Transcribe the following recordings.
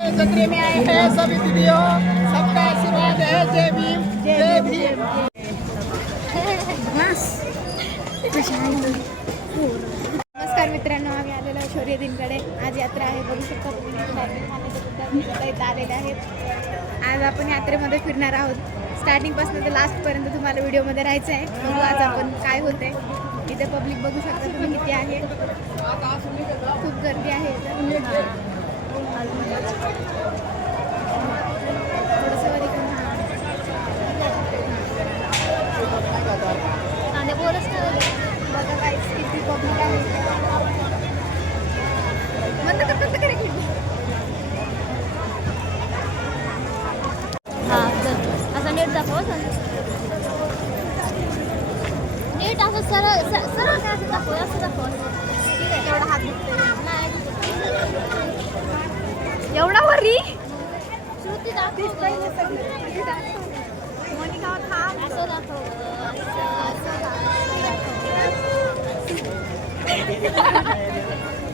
जत्रे में आए हैं सभी दीदियों, सबका आशीर्वाद है। जय भीम जय भीम। नमस्कार मित्रांनो, आम्ही आलेलो आहोत शौर्य दिनकडे. आज यात्रा आहे, बघू शकता तुम्ही. इथं आलेले आहेत. आज आपण यात्रेमध्ये फिरणार आहोत. स्टार्टिंगपासून तर लास्टपर्यंत तुम्हाला व्हिडिओमध्ये राहायचं आहे. बघू आज आपण काय होते. इथे पब्लिक बघू शकता तुम्ही किती आहे. खूप गर्दी आहे इथं. थोडंसं वरी करून बघा काय किती पब्लिक आहे. बंद करे हां चल असं नीट दाखव. नीट असं सरळ सरळ काय असं दाखव. असं दाखव. ठीक आहे. एवढा हात दुखतोय. नाही एवढा वरी श्रुती दाखव. मोनिका थांब. असं दाखव.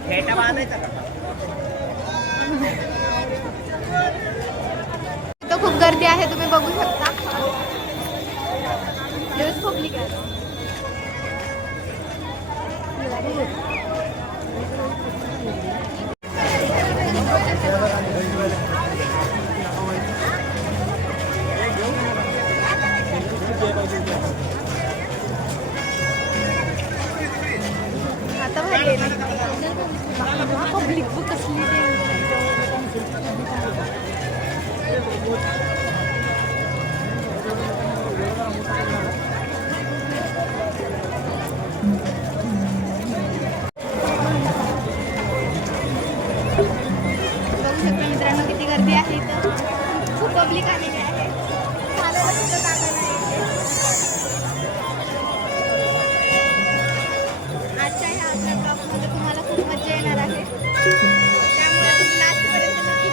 खेटा बांधायचा इथं खूप गर्दी आहे, तुम्ही बघू शकता. दिवस पब्लिक आहे. आता भारी पब्लिक कसली बघू शकता मित्रांनो किती गर्दी आहे इथं. खूप पब्लिक आलेली आहे. चालायला सुद्धा जागा नाही. आजच्या ह्या आपल्या ब्लॉगमध्ये तुम्हाला खूप मजा येणार आहे. त्यामुळे तुम्ही लास्टपर्यंत नक्की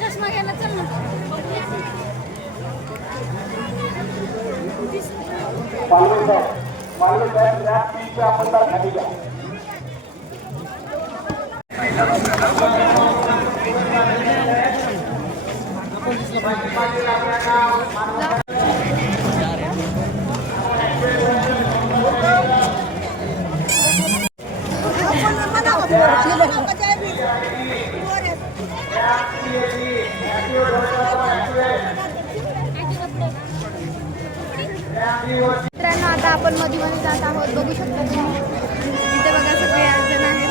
चष्मा घ्यायला चल ना. मित्रांनो आता आपण मध्ये जात आहोत. बघू शकता तुम्ही इथे बघा सगळे 8 जण आहेत.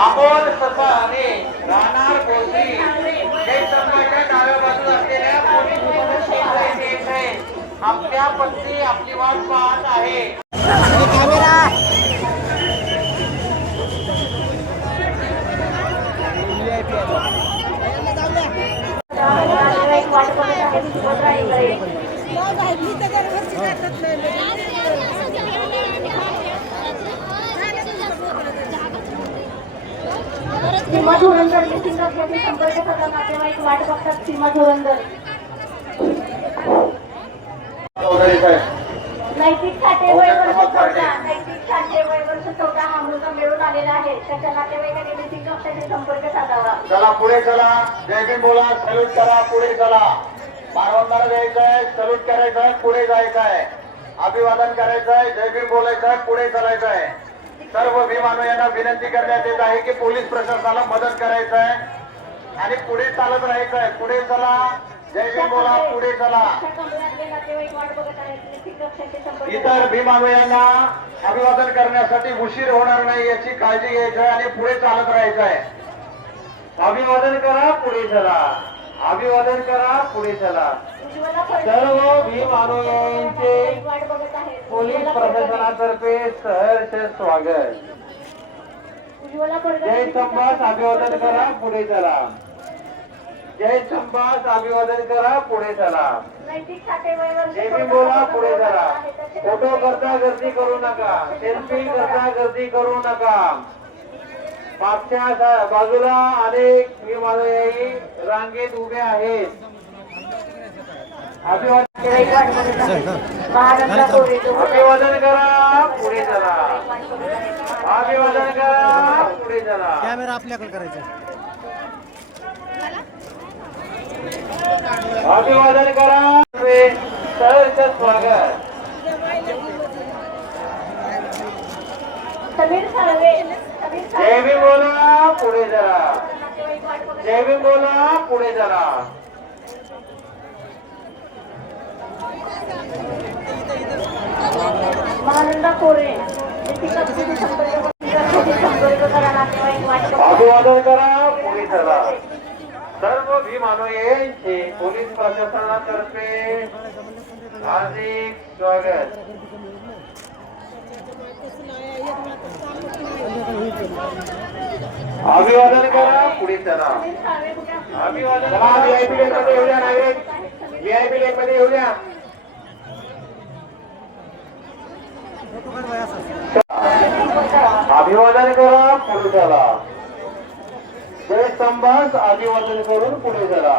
अमोल ससा आणि राहणार कोसी हे संघाच्या डाव्या बाजूला असलेल्या पोलीस मदत येत आहे. आपल्या पत्नी आपली वाट पाहत आहे. सीमा धुरंधर मिसिंग असल्याचे संपर्क साधा नातेवाईक वाट बघतात. सीमा धुरंधर नैतिक खाते वय वर्ष 14 नैतिक खाते वय वर्ष 14 हा मुलगा मिळून आलेला आहे. त्याच्या नातेवाईकांनी मिसिंग असल्याचे संपर्क साधावा. चला पुढे चला. जय भीम बोला. सल्यूट करा. पुढे चला. मानवंदना द्यायचंय. सल्यूट करायचंय. पुढे जायचंय. अभिवादन करायचंय. जय भीम बोलायचंय. पुढे चालायचंय. सर्व भीमानुयांना विनंती करण्यात येत आहे की पोलीस प्रशासनाला मदत करायचंय आणि पुढे चालत राहायचंय. पुढे चला. जय भीम बोला. पुढे चला. इतर भीमानुयांना अभिवादन करण्यासाठी उशीर होणार नाही याची काळजी घ्यायची आणि पुढे चालत राहायचंय. अभिवादन करा. पुढे चला. अभिवादन करा. पुढे चला. सर्व भीमानुयांचे पोलीस प्रशासनातर्फे सहर्ष स्वागत. जय संभाष. अभिवादन करा. पुढे चला. जय संभाष. अभिवादन करा. पुढे चला. जय भीम बोला. पुढे चला. फोटो करता गर्दी करू नका. सेल्फी करता गर्दी करू नका. मागच्या बाजूला अनेक भीमानुयायी रांगेत उभे आहेत. अभिवादन करा. पुढे चला. अभिवादन करा. पुढे चला. कॅमेरा आपल्याकडे करायचा. अभिवादन करा. सहर्ष स्वागत. जय भीम बोला. पुढे चला. जय भीम बोला. पुढे चला. महानंदा कोरे अभिवादन करा. पुढे चला. सर्व भीमानुयांचे पोलीस प्रशासनातर्फे हार्दिक स्वागत. अभिवादन करा. पुढे चला. अभिवादन करा. व्हीआयपी लेन मध्ये येऊ द्या. नागरिक व्हीआयपी लेन मध्ये येऊ द्या. अभिवादन करा. पुढे चला. जय स्तंभास अभिवादन करून पुढे चला.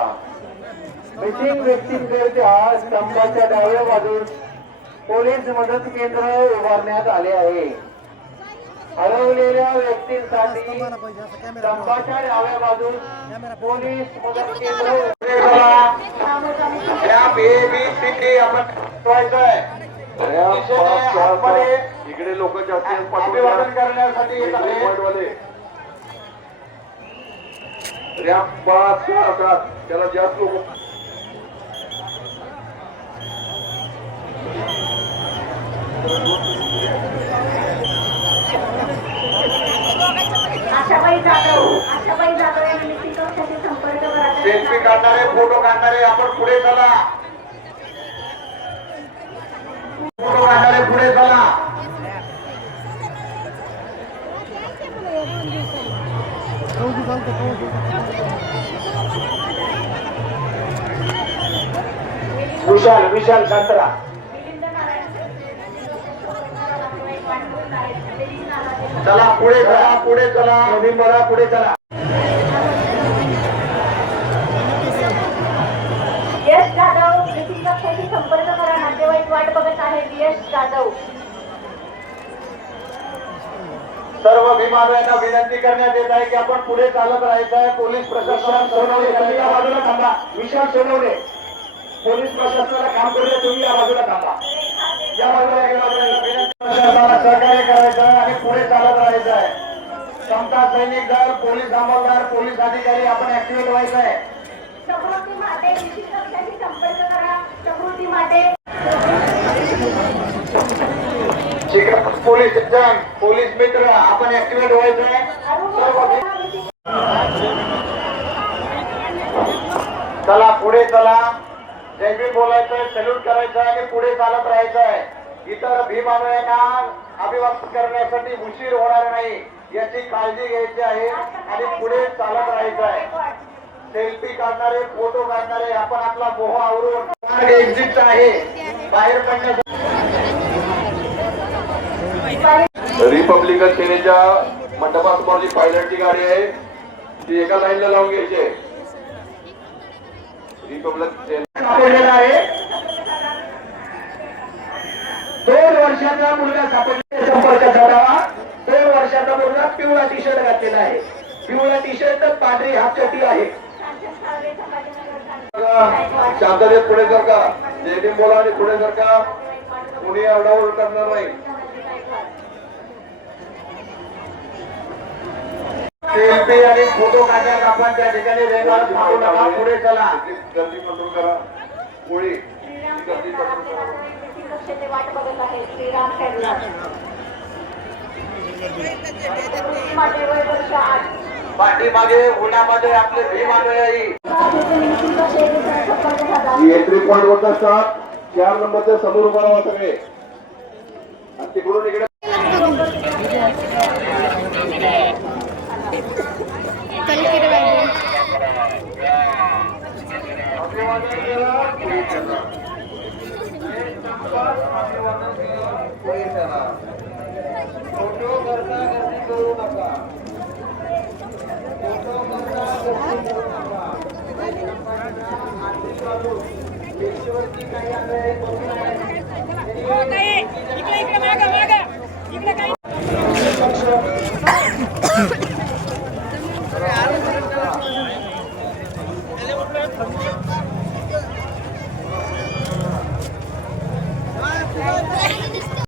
मिसिंग व्यक्तींकरिता स्तंभाच्या डाव्या बाजूस पोलीस मदत केंद्र उभारण्यात आले आहे. हरवलेल्या व्यक्तींसाठी स्तंभाच्या डाव्या बाजूस पोलीस मदत केंद्र इकडे लोक जास्त अभिवादन करण्यासाठी येत आहेत. त्याला जास्त लोक सेल्फी काढणारे फोटो काढणारे आपण पुढे चला. फोटो काढणारे पुढे चला. विशाल शांतरा. चला पुढे चला. पुढे चला. नवीन मला पुढे चला. आहे यश जाधव. सर्व भीमालयांना विनंती करण्यात येत आहे की आपण पुढे चालत राहायचं आहे. पोलीस प्रशासन सोनवणे तुम्ही या बाजूला थांबा. विशाल सोनवणे पोलीस प्रशासनाला काम करू द्या. तुम्ही या बाजूला थांबा. या बाजूला विनंती प्रशासनाला सहकार्य करायचं आहे आणि पुढे चालत राहायचं आहे. समता सैनिक दल, पोलीस अंमलदार, पोलीस अधिकारी आपण ऍक्टिव्हेट व्हायचं आहे. समृद्धी माटे विशिष्ट कक्षाशी संपर्क करा. समृद्धी माटे पोलीस जन, पोलीस मित्र आपण ऍक्टिव्हेट व्हायचं आहे. चला पुढे चला. जय भीम बोलायचंय, सल्यूट करायचं आणि पुढे चालत राहायचं आहे. इतर भीमालयांना अभिवादन करण्यासाठी उशीर होणार नाही याची काळजी घ्यायची आहे आणि पुढे चालत राहायचं आहे. सेल्फी काढणारे, फोटो काढणारे आपण आपला मोह आवरून एक्झिट आहे बाहेर पडण्यासाठी. रिपब्लिकन सेनेच्या मंडपासमोर जी पायलटची गाडी आहे ती एका लाईनला लावून घ्यायची आहे. रिपब्लिक सापडलेला आहे. 2 वर्षाचा मुलगा सापडलेला संपर्क साधावा. 2 वर्षाचा मुलगा पिवळा टी शर्ट घातलेला आहे. पिवळा टी शर्ट पांढरी हाफ चड्डी आहे. शांततेत पुढे जर का जय भीम बोला आणि पुढे जर का कोणी आरडाओरड करणार नाही. सेल्फी आणि फोटो काढण्यात आपण त्या ठिकाणी वेगळा थांबू नका. पुढे चला. गर्दी कंट्रोल करा. कोळी गर्दी कंट्रोल करा. कक्षेने वाट बघत आहे. श्रीराम खेळणार माटे वय वर्ष 8. पाठीमागे उन्हामध्ये आपले भीमालयी ही एंट्री पॉइंट होत असतात. 4 नंबरच्या समोर उभा राहा सगळे आणि तिकडून इकडे इकडे मागा मागा